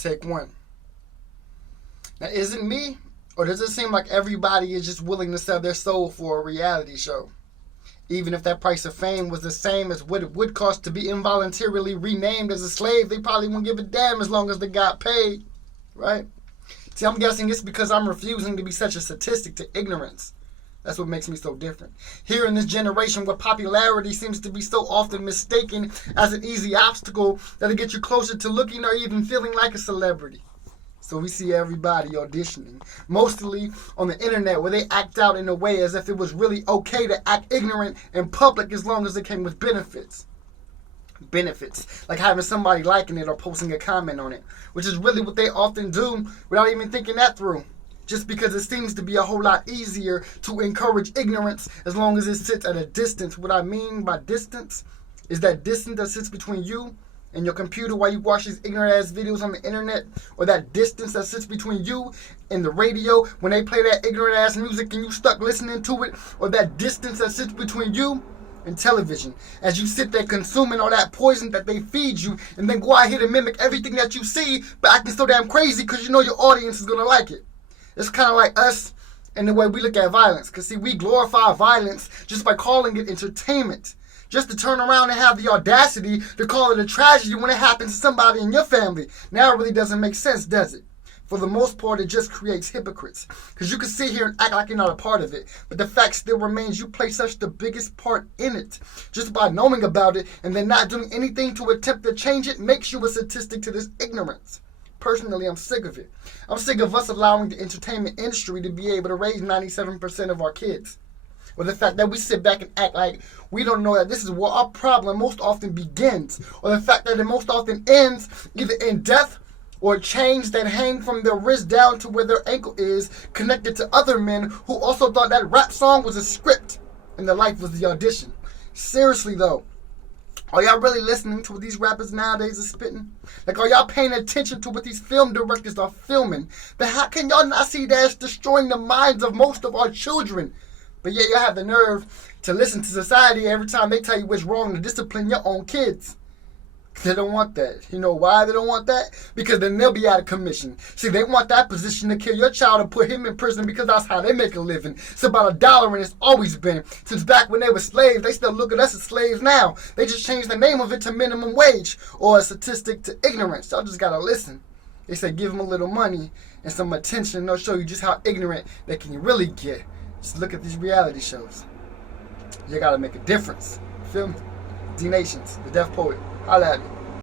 Take one. Now, is it me, or does it seem like everybody is just willing to sell their soul for a reality show? Even if that price of fame was the same as what it would cost to be involuntarily renamed as a slave, they probably wouldn't give a damn as long as they got paid, right? See, I'm guessing it's because I'm refusing to be such a statistic to ignorance. That's what makes me so different. Here in this generation where popularity seems to be so often mistaken as an easy obstacle that'll get you closer to looking or even feeling like a celebrity. So we see everybody auditioning, mostly on the internet, where they act out in a way as if it was really okay to act ignorant in public as long as it came with benefits. Benefits, like having somebody liking it or posting a comment on it, which is really what they often do without even thinking that through. Just because it seems to be a whole lot easier to encourage ignorance as long as it sits at a distance. What I mean by distance is that distance that sits between you and your computer while you watch these ignorant ass videos on the internet, or that distance that sits between you and the radio when they play that ignorant ass music and you stuck listening to it, or that distance that sits between you and television as you sit there consuming all that poison that they feed you and then go out here to mimic everything that you see but acting so damn crazy because you know your audience is going to like it. It's kind of like us and the way we look at violence. Because, see, we glorify violence just by calling it entertainment. Just to turn around and have the audacity to call it a tragedy when it happens to somebody in your family. Now it really doesn't make sense, does it? For the most part, it just creates hypocrites. Because you can sit here and act like you're not a part of it. But the fact still remains you play such the biggest part in it. Just by knowing about it and then not doing anything to attempt to change it makes you a statistic to this ignorance. Personally, I'm sick of it. I'm sick of us allowing the entertainment industry to be able to raise 97% of our kids. Or the fact that we sit back and act like we don't know that this is where our problem most often begins. Or the fact that it most often ends either in death or chains that hang from their wrist down to where their ankle is, connected to other men who also thought that rap song was a script and their life was the audition. Seriously though, are y'all really listening to what these rappers nowadays are spitting? Like, are y'all paying attention to what these film directors are filming? But how can y'all not see that it's destroying the minds of most of our children? But yeah, y'all have the nerve to listen to society every time they tell you what's wrong to discipline your own kids. They don't want that. You know why they don't want that? Because then they'll be out of commission. See, they want that position to kill your child and put him in prison because that's how they make a living. It's about $1 and it's always been. Since back when they were slaves, they still look at us as slaves now. They just changed the name of it to minimum wage or a statistic to ignorance. Y'all just gotta listen. They say give them a little money and some attention and they'll show you just how ignorant they can really get. Just look at these reality shows. You gotta make a difference. Feel me? DNATIONS, the Deaf Poet. Holla at me.